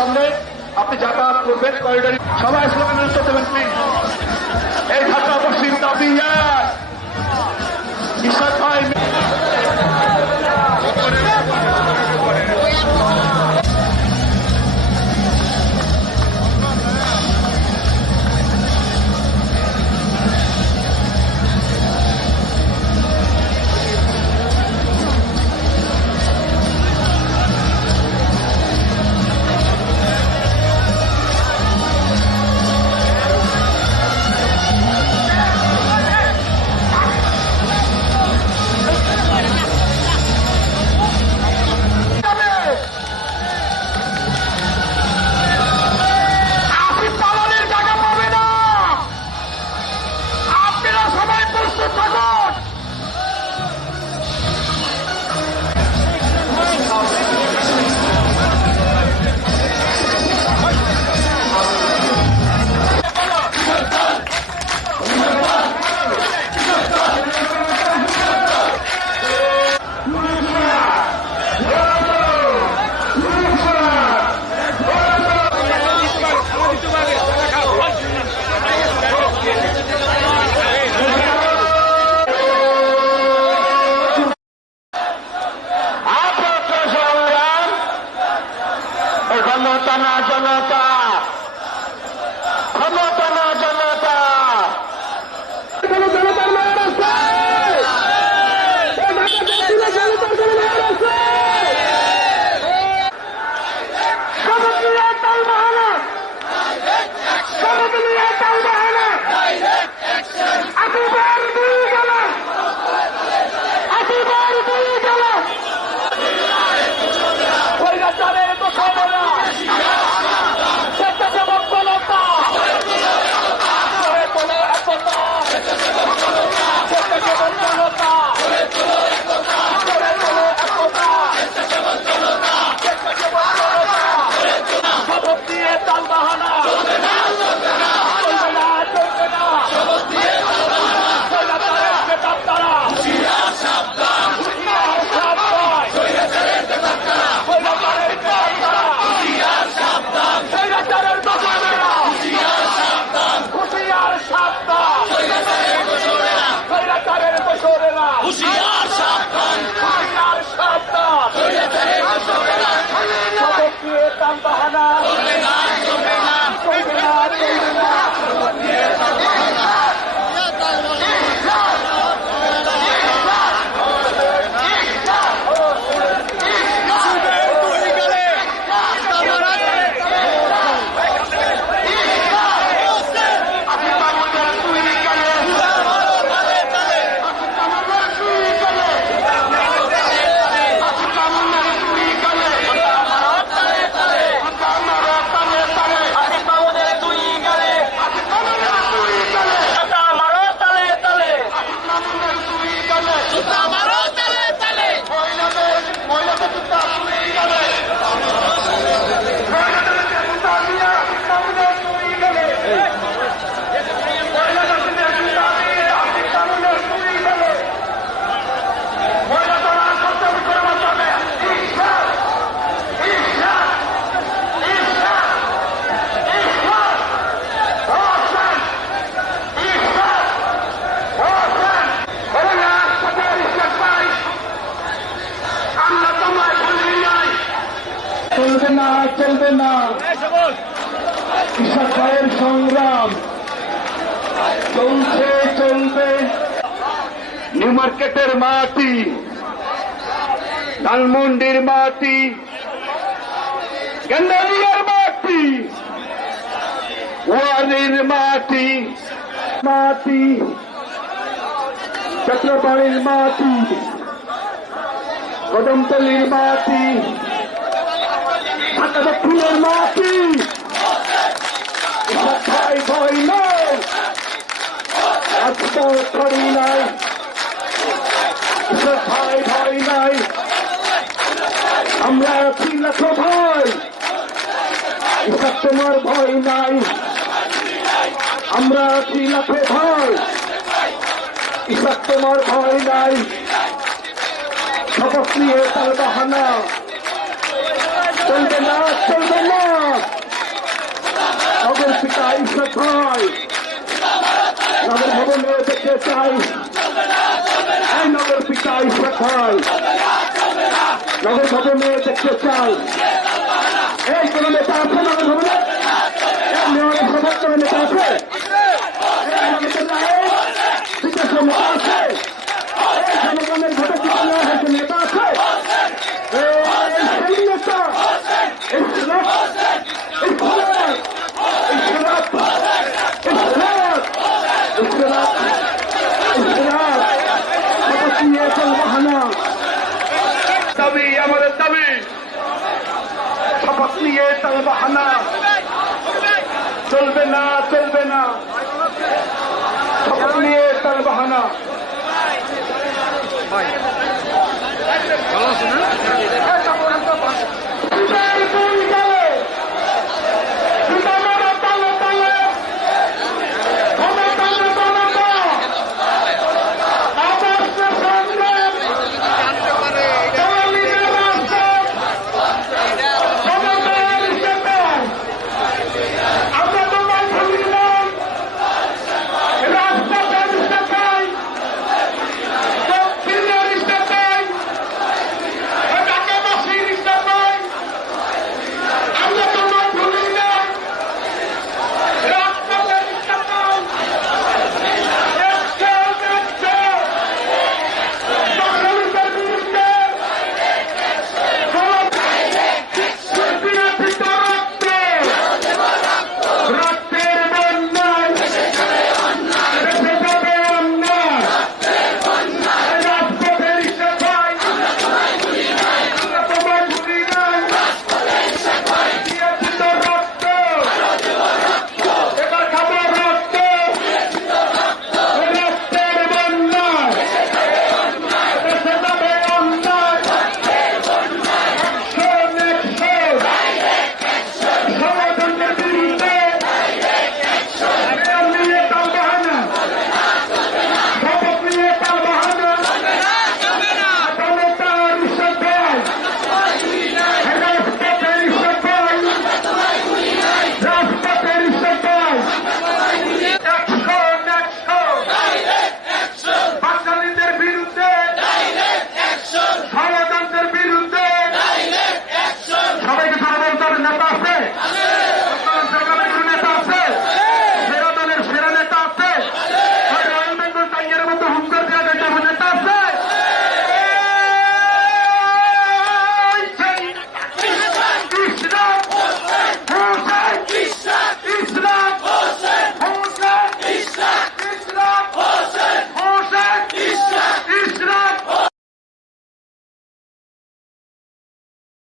সামনে আপনি যাতায়াত করবেন করিডোরে সবাই স্লোগান দেবেন প্লিজ এই ঢাকা পশ্চিম দাবি এক চলবে না। কৃষক সংগ্রাম চলছে, চলবে। নিউ মার্কেটের মাটি ধানমন্ডির মাটি গেন্দারিয়ার মাটি ওয়ারির মাটি মাটি চক্রপাড়ির মাটি কদমতলির মাটি। ঢাকা দক্ষিণের মাটি। ভাই ভয় নয় আজকে করি নাই। ভাই ভয় নাই। আমরা আছি লাখ এসব তোমার ভয় নাই। আমরা আছি লাখে এসব তোমার ভয় নাই। শপথ নিয়ে তার বাহানা। চলবে না চলবে না। নগর পিতা ঈশ্বর ভাই নগর ভবনে দেখতে চাই নগর পিতা ঈশ্বর ভাই নগর ভবনে দেখতে চাই এই কোন নেতা আছে নগর ভবনে? মেয়রের নেতা আছে? وصلية البحناء طلبنا طلبنا وصلية البحناء خلاص